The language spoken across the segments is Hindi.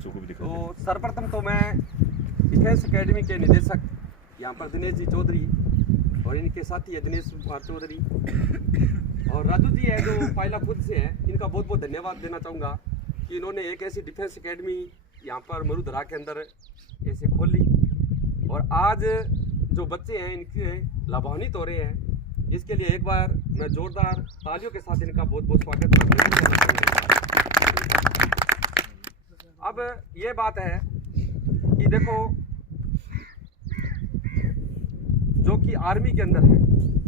बच्चों को भी दिखा तो सर्वप्रथम तो मैं डिफेंस एकेडमी के निदेशक यहाँ पर दिनेश जी चौधरी और इनके साथी है दिनेश कुमार चौधरी और राजू जी है जो पायला खुद से हैं, इनका बहुत बहुत धन्यवाद देना चाहूँगा कि इन्होंने एक ऐसी डिफेंस एकेडमी यहाँ पर मरुधरा के अंदर ऐसे खोली और आज जो बच्चे हैं इनके लाभान्वित हो रहे हैं। इसके लिए एक बार मैं जोरदार तालियों के साथ इनका बहुत बहुत स्वागत करता हूँ। अब ये बात है कि देखो जो कि आर्मी के अंदर है,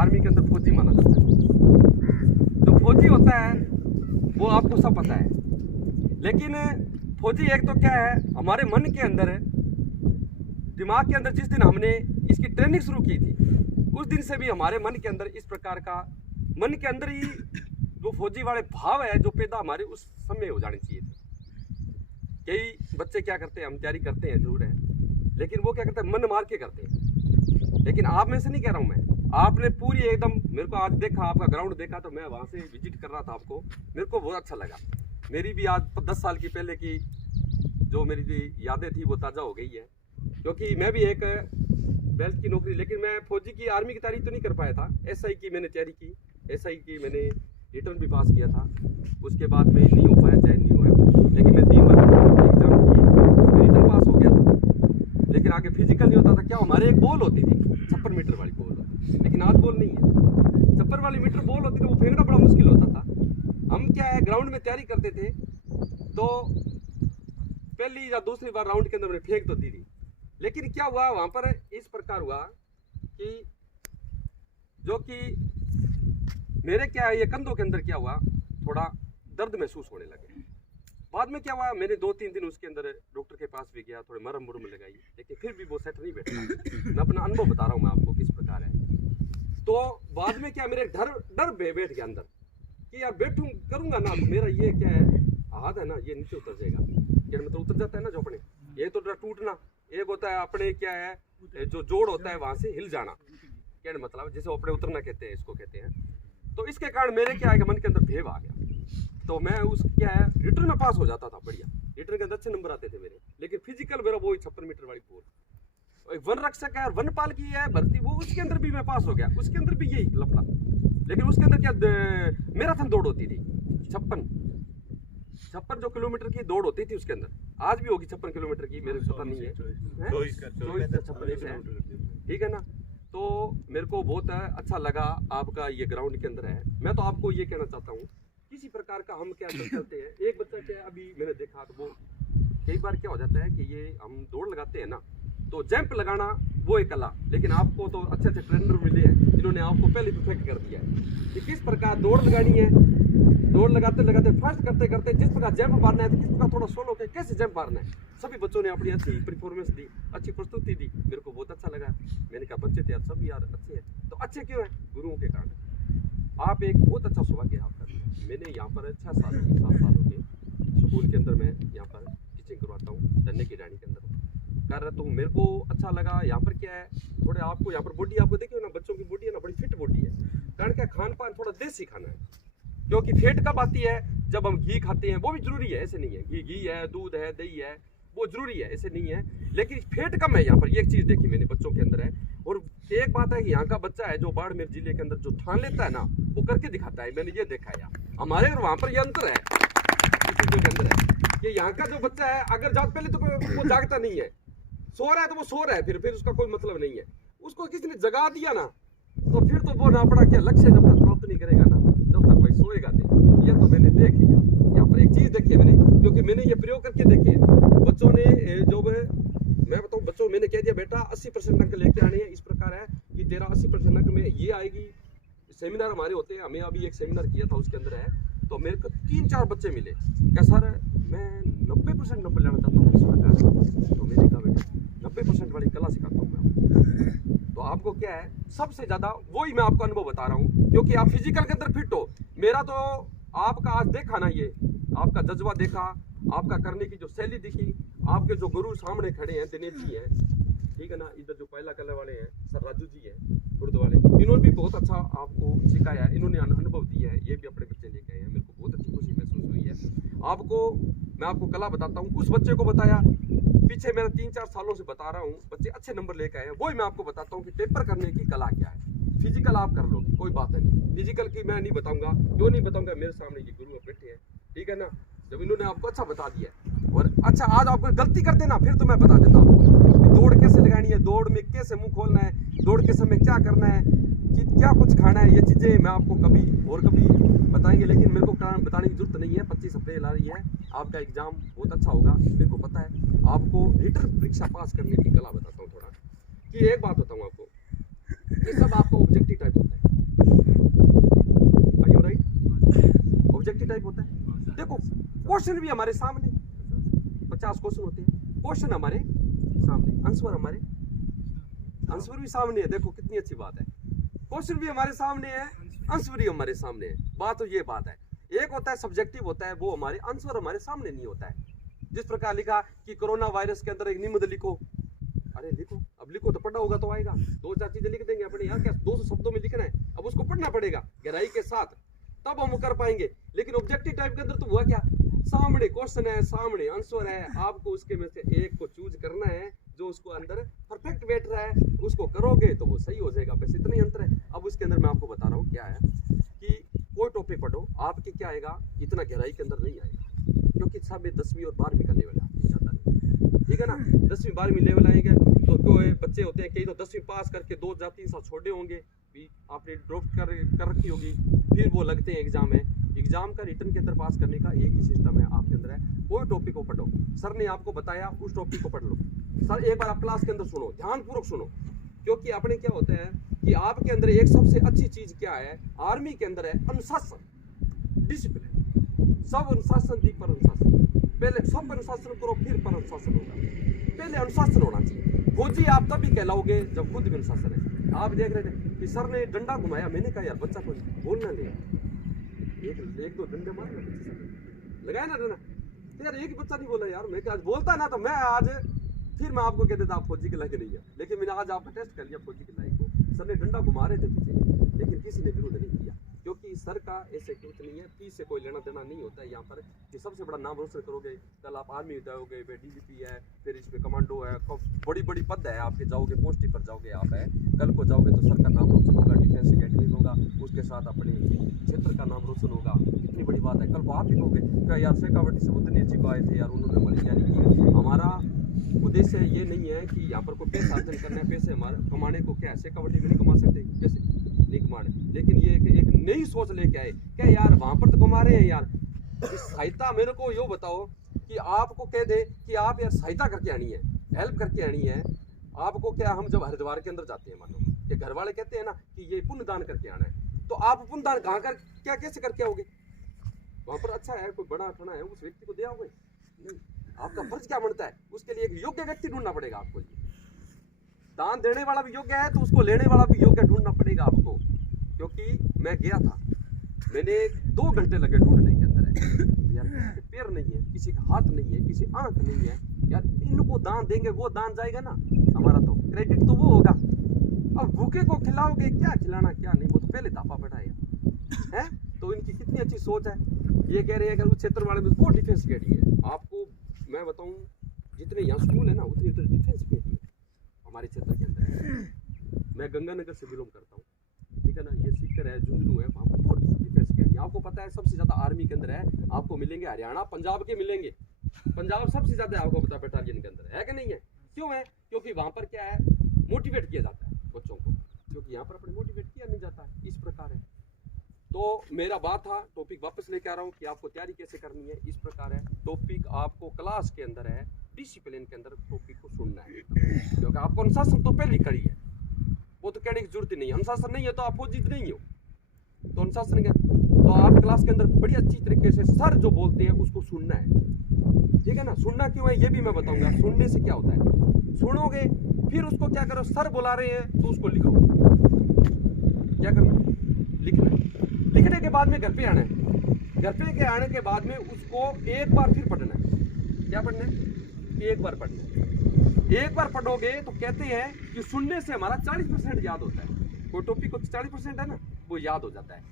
आर्मी के अंदर फौजी माना जाता है। जो फौजी होता है वो आपको सब पता है, लेकिन फौजी एक तो क्या है हमारे मन के अंदर है, दिमाग के अंदर जिस दिन हमने इसकी ट्रेनिंग शुरू की थी उस दिन से भी हमारे मन के अंदर इस प्रकार का मन के अंदर ही जो फौजी वाले भाव है जो पैदा हमारे उस समय हो जाने चाहिए थे। कई बच्चे क्या करते हैं, हम तैयारी करते हैं जरूर है, लेकिन वो क्या करते हैं मन मार के करते हैं। लेकिन आप में से नहीं कह रहा हूँ मैं, आपने पूरी एकदम मेरे को आज देखा, आपका ग्राउंड देखा तो मैं वहाँ से विजिट कर रहा था आपको, मेरे को बहुत अच्छा लगा। मेरी भी आज 10 साल की पहले की जो मेरी यादें थी वो ताज़ा हो गई है, क्योंकि मैं भी एक बेल्ट की नौकरी, लेकिन मैं फौजी की आर्मी की तैयारी तो नहीं कर पाया था। एसआई की मैंने तैयारी की, एसआई की मैंने रिटर्न भी पास किया था, उसके बाद में नहीं हो पाया, चयन नहीं हुआ, लेकिन मैं 3 बार एग्जाम दी उसमें रिटर्न पास हो गया था। लेकिन आगे फिजिकल नहीं होता था। क्या हमारे एक बॉल होती थी 56 मीटर वाली बॉल होती थी, लेकिन आज बॉल नहीं है। 56 वाली मीटर बॉल होती थी, वो फेंकना बड़ा मुश्किल होता था। हम क्या है ग्राउंड में तैयारी करते थे तो पहली या दूसरी बार राउंड के अंदर मैंने फेंक तो दी थी, लेकिन क्या हुआ वहां पर इस प्रकार हुआ कि जो कि मेरे क्या है ये कंधों के अंदर क्या हुआ, थोड़ा दर्द महसूस होने लगे। बाद में क्या हुआ, मैंने 2-3 दिन उसके अंदर डॉक्टर के पास भी गया, थोड़े मरहम मुरहम लगाई, लेकिन फिर भी वो सेट नहीं बैठा। मैं अपना अनुभव बता रहा हूँ मैं आपको किस प्रकार है। तो बाद में क्या मेरे डर बैठ गया अंदर कि यार बैठूं करूंगा ना तो मेरा ये क्या है हाथ है ना ये नीचे उतर जाएगा, क्या मतलब उतर जाता है ना जो अपने, ये तो टूटना, एक होता है अपने क्या है जो जोड़ होता है वहां से हिल जाना, क्या मतलब जैसे अपने उतरना कहते हैं, इसको कहते हैं। तो इसके कारण मेरे क्या है कि मन के अंदर भेव आ गया। तो मैं उस क्या है रिटर्न में पास हो जाता था बढ़िया, रिटर्न के अंदर अच्छे नंबर आते थे मेरे, लेकिन फिजिकल मेरा वो 56 मीटर वाली पोल, वन रक्षक है और वनपाल की है भर्ती, वो उसके अंदर भी मैं पास हो गया, उसके अंदर भी यही लफड़ा। लेकिन उसके अंदर क्या मैराथन दौड़ होती थी, 56 जो किलोमीटर की दौड़ होती थी उसके अंदर, आज भी होगी 56 किलोमीटर की, मेरे को पता नहीं है, 24 ठीक है ना। तो मेरे को बहुत अच्छा लगा आपका ये ग्राउंड के अंदर है। मैं तो आपको ये कहना चाहता हूँ किसी प्रकार का हम क्या करते हैं, एक बच्चा क्या अभी मैंने देखा तो वो कई बार क्या हो जाता है कि ये हम दौड़ लगाते हैं ना तो जंप लगाना वो एक कला, लेकिन आपको तो अच्छे अच्छे ट्रेनर मिले हैं, इन्होंने आपको पहले परफेक्ट कर दिया है कि किस प्रकार दौड़ लगानी है। दौड़ लगाते लगाते फर्स्ट करते करते जिस प्रकार जंप मारना है तो किस प्रकार थोड़ा सोलो के कैसे जंप मारना है, सभी बच्चों ने अपनी अच्छी परफॉर्मेंस दी, अच्छी प्रस्तुति दी, मेरे को बहुत अच्छा लगा। मैंने कहा बच्चे थे यार सब यार अच्छे हैं, तो अच्छे क्यों हैं, गुरुओं के कारण। आप एक बहुत अच्छा सौभाग्य है आपका। मैंने यहाँ पर 7 साल हो गए स्कूल के अंदर मैं यहाँ पर टीचिंग करवाता हूँ, धन्य की रानी के अंदर कर रहा, तो मेरे को अच्छा लगा। यहाँ पर क्या है थोड़े आपको यहाँ पर बॉडी आपको देखिए ना, बच्चों की बॉडी है ना बड़ी फिट बॉडी है, कारण क्या खान पान थोड़ा देसी खाना है, क्योंकि फेट कब आती है जब हम घी खाते हैं, वो भी जरूरी है, ऐसे नहीं है घी है दूध है दही है वो जरूरी है, ऐसे नहीं है, लेकिन फेट कम है यहाँ पर। एक चीज देखी मैंने बच्चों के अंदर है, और एक बात है कि यहाँ का बच्चा है जो बाड़मेर जिले के अंदर जो ठान लेता है ना वो करके दिखाता है, मैंने ये देखा है यार हमारे और वहाँ पर ये अंतर है चीजों के अंदर है कि यहाँ का जो बच्चा है अगर जाग पहले तो वो जागता नहीं है, सो रहा है तो वो सो रहा है, फिर उसका कोई मतलब नहीं है, उसको किसी ने जगा दिया ना तो फिर तो वो ना अपना क्या लक्ष्य जब तक प्राप्त नहीं करेगा ना जब तक कोई सोएगा नहीं। ये तो मैंने देख लिया यहाँ पर एक चीज देखी है मैंने, क्योंकि मैंने ये प्रयोग करके देखे बच्चों ने जो मैं बताऊँ बच्चों मैंने कह दिया बेटा 80% अंक लेके आने हैं, इस प्रकार है कि तेरा 80% अंक में ये आएगी। सेमिनार हमारे होते हैं, हमें अभी एक सेमिनार किया था उसके अंदर है, तो मेरे को 3-4 बच्चे मिले, क्या सर मैं 90% नंबर लेना चाहता हूँ किस प्रकार, तो मैंने कहा बेटा 90% वाली कला सिखाता हूँ मैं। तो आपको क्या है सबसे ज्यादा वही मैं आपको अनुभव बता रहा हूँ, क्योंकि आप फिजिकल के अंदर फिट हो, मेरा तो आपका आज देखा ना, ये आपका जज्बा देखा, आपका करने की जो शैली दिखी, आपके जो गुरु सामने खड़े हैं दिनेश जी हैं, ठीक है ना, इधर जो पहला कलर वाले हैं सर राजू जी हैं खुर्द वाले, इन्होंने भी बहुत अच्छा आपको सिखाया है, इन्होंने अनुभव दिया है, ये भी अपने बच्चे लेके आए हैं, मेरे को बहुत अच्छी खुशी महसूस हुई है। आपको मैं आपको कला बताता हूँ। उस बच्चे को बताया, पीछे मेरा 3-4 सालों से बता रहा हूँ, बच्चे अच्छे नंबर लेके आए हैं, वही मैं आपको बताता हूँ कि पेपर करने की कला क्या है। फिजिकल आप कर लोगे, कोई बात नहीं, फिजिकल की मैं नहीं बताऊंगा। क्यों नहीं बताऊंगा, मेरे सामने ये गुरु बैठे हैं, ठीक है ना। जब इन्होंने आपको अच्छा बता दिया और अच्छा आज आप कोई गलती कर देना, फिर तो मैं बता देता हूँ दौड़ कैसे लगानी है, दौड़ में कैसे मुंह खोलना है, दौड़ के समय क्या करना है, कि क्या कुछ खाना है, ये चीज़ें मैं आपको कभी और कभी बताएंगे। लेकिन मेरे को बताने की जरूरत नहीं है। 25 अप्रैल आ रही है, आपका एग्जाम बहुत अच्छा होगा, मेरे को पता है। आपको रिटर्न परीक्षा पास करने की कला बताता हूँ थोड़ा, कि एक बात बताऊँ आपको, ये सब आपका ऑब्जेक्टिव टाइप होता है। Are you right? Objective type होता है। देखो क्वेश्चन भी हमारे सामने 50 क्वेश्चन होते हैं, क्वेश्चन हमारे सामने, आंसर भी सामने है। देखो कितनी अच्छी बात है, क्वेश्चन भी हमारे सामने है, आंसर भी हमारे सामने है। बात तो ये बात है, एक होता है सब्जेक्टिव होता है, वो हमारे आंसर हमारे सामने नहीं होता है। जिस प्रकार लिखा कि कोरोना वायरस के अंदर एक निबंध लिखो, अरे लिखो, अब लिखो तो पढ़ा होगा तो आएगा, 2-4 चीजें लिख देंगे अपने, यार क्या 200 शब्दों में लिखना है, अब उसको पढ़ना पड़ेगा गहराई के साथ, तब हम कर पाएंगे। लेकिन ऑब्जेक्टिव टाइप के अंदर तो हुआ क्या, सामने क्वेश्चन है, सामने आंसर है, आपको उसके में से एक को चूज करना है जो उसको अंदर परफेक्ट बैठ रहा है, उसको करोगे तो वो सही हो जाएगा। बस इतना ही अंतर है। अब उसके अंदर मैं आपको बता रहा हूँ क्या है, कि कोई टॉपिक पढ़ो, आपके क्या आएगा, इतना गहराई के अंदर नहीं आएगा, क्योंकि सब 10वीं और 12वीं का लेवल है, ज्यादा नहीं, ठीक है ना। 10वीं 12वीं लेवल आएंगे तो जो बच्चे होते हैं, कई तो 10वीं पास करके 2 या 3 साल छोड़े होंगे, भी आपने ड्रॉप कर रखी होगी, फिर वो लगते हैं एग्जाम में। एग्जाम का रिटर्न के अंदर पास करने का एक ही सिस्टम है आपके अंदर है। कोई टॉपिक को पढ़ो, सर ने आपको बताया उस टॉपिक को पढ़ लो। सर एक बार आप क्लास के अंदर सुनो, ध्यानपूर्वक सुनो, क्योंकि अपने क्या होता है कि आपके अंदर एक सबसे अच्छी चीज क्या है आर्मी के अंदर है, अनुशासन, डिसिप्लिन। सब अनुशासन थी पर अनुशासन, पहले सब अनुशासन करो फिर पर अनुशासन होगा, पहले अनुशासन होना चाहिए। फौजी आप तभी कहलाओगे जब खुद भी अनुशासन है। आप देख रहे थे कि सर ने डंडा घुमाया, मैंने कहा यार बच्चा कोई बोलना ले, एक 2 डंडे मार लगाया ना डंडा, यार एक बच्चा नहीं बोला यार, मैं आज बोलता ना तो मैं आज फिर मैं आपको कह देता आप फौजी के लायक नहीं है। लेकिन मैंने आज आपका टेस्ट कर लिया फौजी के लायक को। सर ने डंडा घुमा रहे थे पीछे, लेकिन किसी ने विरोध नहीं किया, क्योंकि सर का ऐसे कुछ नहीं है, फीस से कोई लेना देना नहीं होता है यहाँ पर, कि सबसे बड़ा नाम रोशन करोगे, कल आप आर्मी जाओगे, फिर डीजीपी है, फिर इसमें कमांडो है, बड़ी बड़ी पद है आपके, जाओगे पोस्टिंग पर जाओगे आप है, कल को जाओगे तो सर का नाम रोशन होगा, डिफेंस अकेडमी होगा, उसके साथ अपने क्षेत्र का नाम रोशन होगा, कितनी बड़ी बात है। कल को आप ही कहोगे क्या यार शेखावटी से उतनी अच्छी बात है यार, उन्होंने हमारी तैयारी की। हमारा उद्देश्य ये नहीं है कि यहाँ पर कोई पैसा हासिल करना है, पैसे हमारे कमाने को क्या है, शेखावटी में नहीं कमा सकते, कैसे नहीं कमाने, लेकिन ये एक नई सोच लेके आए, क्या यार वहाँ पर तो कमा रहे हैं यार, सहायता मेरे को यो बताओ कि आपको कह दे कि आप यार सहायता करके आनी है, हेल्प करके आनी है, आपको क्या, हम जब हरिद्वार के अंदर जाते हैं, मानो कि घर वाले कहते हैं ना कि ये पुण्य दान करके आना है, तो आप पुण्य दान कहाँ कर क्या कैसे करके आओगे, वहाँ पर अच्छा है कोई बड़ा ठना है उस व्यक्ति को दे आओगे, नहीं, आपका फर्ज क्या बनता है, उसके लिए एक योग्य व्यक्ति ढूंढना पड़ेगा आपको। दान देने वाला भी योग्य है तो उसको लेने वाला भी योग्य ढूंढना पड़ेगा आपको। क्योंकि मैं गया था, मैंने 2 घंटे लगे ढूंढने के अंदर है यार, किसी के पैर नहीं है, किसी का हाथ नहीं है, किसी आंख नहीं है यार, इनको दान देंगे वो दान जाएगा ना, हमारा तो क्रेडिट तो वो होगा। अब भूखे को खिलाओगे, क्या खिलाना क्या नहीं, वो तो पहले दाफा बैठाएगा है। तो इनकी कितनी अच्छी सोच है, ये कह रहे हैं कि उस क्षेत्र वाले में वो डिफेंस अकेडमी है। आपको मैं बताऊं, जितने यहाँ स्कूल है ना उतनी उधर डिफेंस अकेडमी है हमारे क्षेत्र के अंदर। मैं गंगानगर से बिलोंग करता हूँ, ठीक है ना, ये सीकर है, झुंझुनू है, वहाँ पर बहुत डिफेंस अकेडमी। आपको पता है सबसे ज्यादा आर्मी के अंदर है, आपको मिलेंगे हरियाणा पंजाब के मिलेंगे, पंजाब सबसे ज्यादा आपको पता बटालियन के अंदर है कि नहीं है। क्यों है, क्योंकि वहाँ पर क्या है, मोटिवेट किया जाता है बच्चों को, क्योंकि यहाँ पर अपने मोटिवेट किया नहीं जाता है, इस प्रकार है। तो मेरा बात था, टॉपिक वापस लेके आ रहा हूँ कि आपको तैयारी कैसे करनी है, इस प्रकार है। टॉपिक आपको क्लास के अंदर है, डिसिप्लिन के अंदर टॉपिक को सुनना है, क्योंकि आपको अनुशासन तो पहली कड़ी है, वो तो कहने की जरूरत ही नहीं है। अनुशासन नहीं है तो आप फौजी नहीं हो, तो अनुशासन के तो आप क्लास के अंदर बड़ी अच्छी तरीके से सर जो बोलते हैं उसको सुनना है, ठीक है ना। सुनना क्यों है ये भी मैं बताऊंगा। सुनने से क्या होता है, सुनोगे फिर उसको क्या करो, सर बुला रहे हैं तो उसको लिखो, क्या करना, लिखना। लिखने के बाद में घर पे आना है, घर पे के आने के बाद में उसको एक बार फिर पढ़ना है। क्या पढ़ना है, एक बार पढ़ना है। एक बार पढ़ोगे तो कहते हैं कि सुनने से हमारा 40% याद होता है। कोई टॉपिक को 40% है ना, वो याद हो जाता है,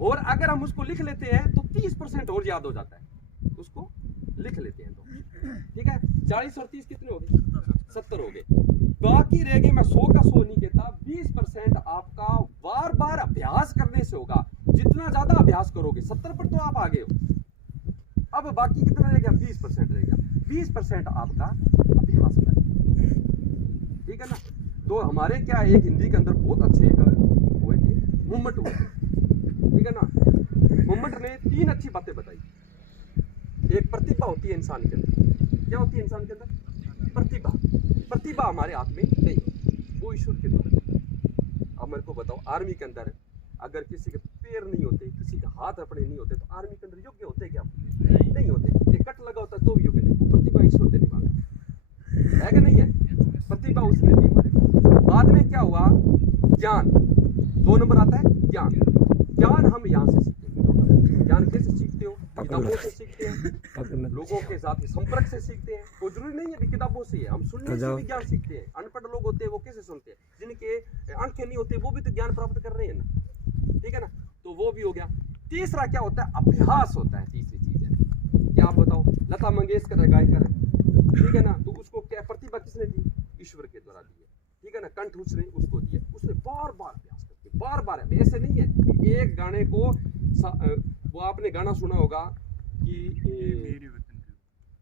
और अगर हम उसको लिख लेते हैं तो 30% और याद हो जाता है, उसको लिख लेते हैं तो ठीक है। 40 और 30 कितने हो गए? 70 हो गए। बाकी रह गए, मैं 100 का 100 नहीं कहता, 20% आपका बार बार अभ्यास करने से होगा। जितना ज्यादा अभ्यास करोगे, 70 पर तो आप आगे हो। अब बाकी कितना रह गया? 20% रह गया। 20% आपका अभ्यास का, ठीक है ना। तो हमारे क्या एक हिंदी के अंदर बहुत अच्छे हुए थे, मुम्मट हुए, ठीक है ना। मुम्मट ने 3 अच्छी बातें बताई। एक प्रतिभा होती है इंसान के अंदर। क्या होती है इंसान के अंदर? प्रतिभा। प्रतिभा हमारे हाथ में नहीं, वो ईश्वर के द्वारा। अब मेरे को बताओ, आर्मी के अंदर अगर किसी के पैर नहीं होते, किसी के हाथ अपने नहीं होते, तो आर्मी के अंदर योग्य होते क्या? नहीं होते। एक कट लगा होता तो भी योग्य नहीं। वो प्रतिभा ईश्वर देने वाला है कि नहीं है? प्रतिभा उसने दी हमारे को। बाद में क्या हुआ? ज्ञान। 2 नंबर आता है ज्ञान। ज्ञान हम यहाँ से सीखते हैं। ज्ञान कैसे सीखते हो? किताबों से सीखते हैं, लोगों के साथ संपर्क से सीखते हैं। कोई जरूरी नहीं है भी किताबों से है, हम सुनने से भी ज्ञान सीखते हैं। अनपढ़ लोग होते हैं वो कैसे सुनते हैं? जिनके आंखें नहीं होती वो भी तो ज्ञान प्राप्त कर रहे हैं ना, ठीक है ना। तो वो भी हो गया। तीसरा क्या होता है? अभ्यास होता है। तीसरी चीज है क्या? आप बताओ, लता मंगेशकर है, गायकर है, ठीक है ना। तो उसको क्या प्रतिभा किसने दी? ईश्वर के द्वारा दी है, ठीक है ना। कंठ उसने उसको दिया। उसने बार बार अभ्यास करके, बार बार। ऐसे नहीं है एक गाने को वो आपने गाना सुना होगा कि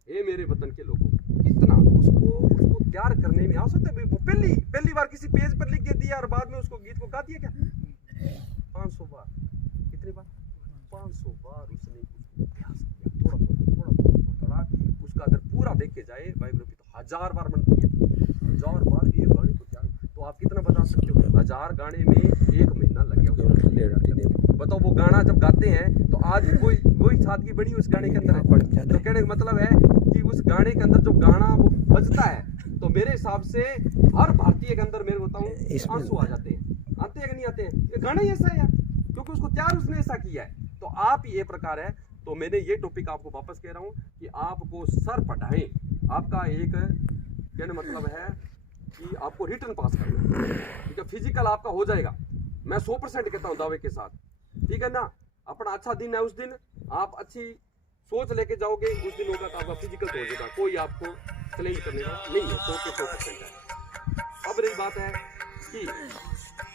ए मेरे वतन के लोगों, कितना उसको तैयार करने में आ सकता है। वो पहली बार किसी पेज पर लिख के दिया और बाद में उसको गीत को गा दिया क्या? 500 बार। कितनी बार? 500 बार उसने अभ्यास किया। थोड़ा उसका अगर पूरा देखे जाए बायोग्राफी तो 1000 बार बनती है। 1000 बार एक गाने को तैयार। तो आप कितना बता सकते हो? 1000 गाने में 1 महीना लग गया। बताओ, वो गाना जब गाते हैं तो आज वही सादगी बड़ी उस गाने के अंदर है। तो कहने का मतलब है कि उस गाने के अंदर जो गाना वो बजता है, तो मेरे हिसाब से हर भारतीय के अंदर, मेरे बताऊं, आंसू आ जाते हैं। आते हैं कि नहीं आते हैं? ये गाना ही ऐसा है क्योंकि उसको तैयार उसने ऐसा किया है। तो आप ये प्रकार है। तो मैंने ये टॉपिक आपको वापस कह रहा हूँ कि आपको सर पढ़ाएं। आपका एक कहने मतलब है कि आपको रिटर्न पास करना है, ठीक है। फिजिकल आपका हो जाएगा, मैं 100% कहता हूँ दावे के साथ, ठीक है ना। अपना अच्छा दिन है, उस दिन आप अच्छी सोच लेके जाओगे, उस दिन होगा तो आपका फिजिकल तो हो जाएगा। कोई आपको चैलेंज करने का नहीं है, 100 के 100% है। अब रही बात है कि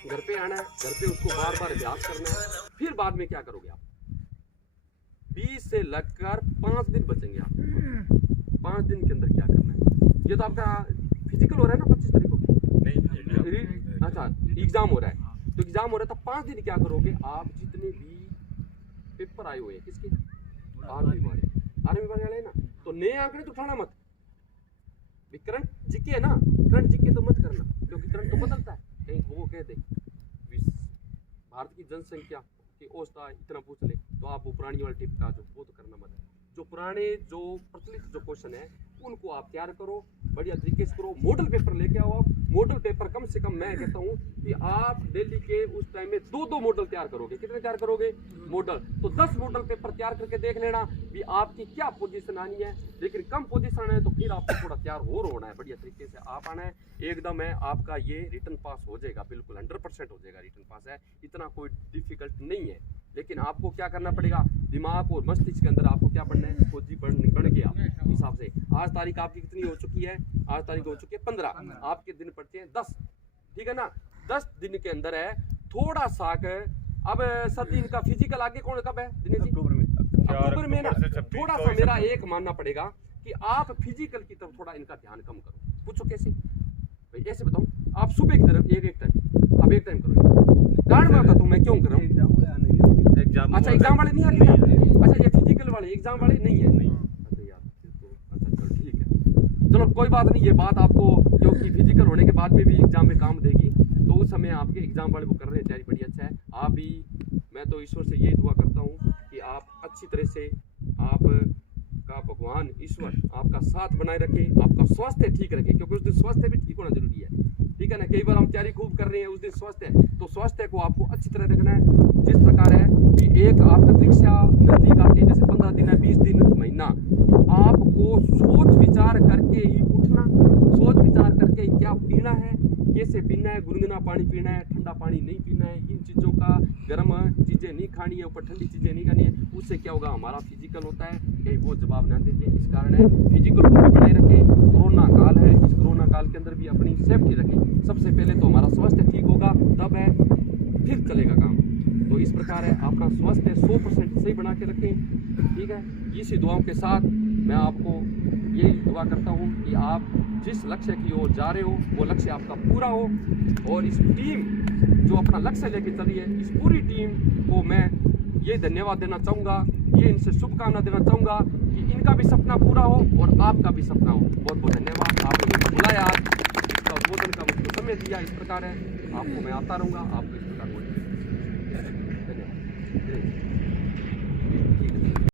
घर पे आना है, घर पे उसको बार बार अभ्यास करना है। फिर बाद में क्या करोगे आप? 20 से लगकर 5 दिन बचेंगे आप। 5 दिन के अंदर क्या करना है? ये तो आपका फिजिकल हो रहा है ना 25 तारीख को, नहीं अच्छा एग्जाम हो रहा है। तो एग्जाम हो रहा है तो 5 दिन क्या करोगे आप? जितने भी पेपर आए हुए हैं, किसके? आर्मी वाले है ना। तो नए आंकड़े तो उठाना मत। करंट जीके है ना, करंट जीके तो मत करना, क्योंकि करंट तो बदलता है। कहीं वो कह दे भारत की जनसंख्या की औसत इतना पूछ ले, तो आप वो पुरानी वाली टिप का जो वो तो करना मत। जो पुराने जो प्रचलित जो क्वेश्चन है उनको आप तैयार करो, बढ़िया तरीके से करो। मॉडल पेपर लेके आओ आप। मॉडल पेपर कम से कम मैं कहता हूँ कि आप दिल्ली के उस टाइम में 2 मॉडल तैयार करोगे। कितने तैयार करोगे? मॉडल। तो 10 मॉडल पेपर तैयार करके देख लेना भी आपकी क्या पोजीशन आनी है। लेकिन कम पोजीशन है तो फिर आपको थोड़ा तैयार और होना है, बढ़िया तरीके से आप आना है। एकदम है आपका ये रिटर्न पास हो जाएगा, बिल्कुल 100% हो जाएगा। रिटर्न पास है, इतना कोई डिफिकल्ट नहीं है। लेकिन आपको क्या करना पड़ेगा? दिमाग और मस्तिष्क के अंदर आपको क्या बनना है? फौजी बन गया हिसाब से। आज तारीख आपकी कितनी हो चुकी है? आज तारीख हो चुकी है 15। आपके दिन पड़ते हैं 10, ठीक है ना। 10 दिन के अंदर है थोड़ा सा। अब 7 दिन का फिजिकल आगे कौन कब है दिनेश जी? अक्टूबर में ना। थोड़ा सा मेरा एक मानना पड़ेगा कि आप फिजिकल की तरफ थोड़ा इनका ध्यान कम करो। पूछो कैसे? भाई ऐसे बताऊं, आप सुबह की तरफ एक टाइम, अब एक टाइम करो। कारण मैं बताता हूं मैं क्यों कर रहा हूं। अच्छा एग्जाम वाले नहीं आ रहे? अच्छा ये फिजिकल वाले एग्जाम वाले नहीं है? अच्छा यार तो अच्छा चलो ठीक है, चलो कोई बात नहीं। ये बात आपको क्योंकि फिजिकल होने के बाद में भी एग्जाम में काम देगी, तो उस समय आपके एग्जाम वाले वो कर रहे हैं तैयारी, बढ़िया अच्छा है। आप भी, मैं तो ईश्वर से यही दुआ करता हूँ कि आप अच्छी तरह से आपका भगवान ईश्वर आपका साथ बनाए रखे, आपका स्वास्थ्य ठीक रखे, क्योंकि उस दिन स्वास्थ्य भी ठीक होना जरूरी है, ठीक है ना। कई बार हम तैयारी खूब कर रहे हैं, उस दिन स्वास्थ्य है, तो स्वास्थ्य को आपको अच्छी तरह रखना है। जिस प्रकार है कि एक आपका परीक्षा नजदीक आती है, जैसे 15 दिन है, 20 दिन, महीना, तो आपको सोच विचार करके ही उठना, सोच विचार करके क्या पीना है, कैसे पीना है, गुनगुना पानी पीना है, ठंडा पानी नहीं पीना है, इन चीज़ों का गर्म चीज़ें नहीं खानी है, ऊपर ठंडी चीज़ें नहीं खानी है। उससे क्या होगा, हमारा फिजिकल होता है कहीं वो जवाब ना देते। इस कारण है फिजिकल को भी बनाए रखें। कोरोना काल है, इस कोरोना काल के अंदर भी अपनी सेफ्टी रखें। सबसे पहले तो हमारा स्वास्थ्य ठीक होगा, तब है फिर चलेगा काम। तो इस प्रकार है अपना स्वास्थ्य 100% सही बना के रखें, ठीक है। इसी दुआओं के साथ मैं आपको यही दुआ करता हूँ कि आप जिस लक्ष्य की ओर जा रहे हो वो लक्ष्य आपका पूरा हो। और इस टीम जो अपना लक्ष्य लेके चली है, इस पूरी टीम को मैं ये धन्यवाद देना चाहूँगा, ये इनसे शुभकामना देना चाहूँगा कि इनका भी सपना पूरा हो और आपका भी सपना हो। बहुत बहुत धन्यवाद। आपने मुझे बुलाया, आज इसका उद्बोधन का मुझको समय दिया। इस प्रकार है आपको मैं आता रहूँगा, आपको इस प्रकार धन्यवाद।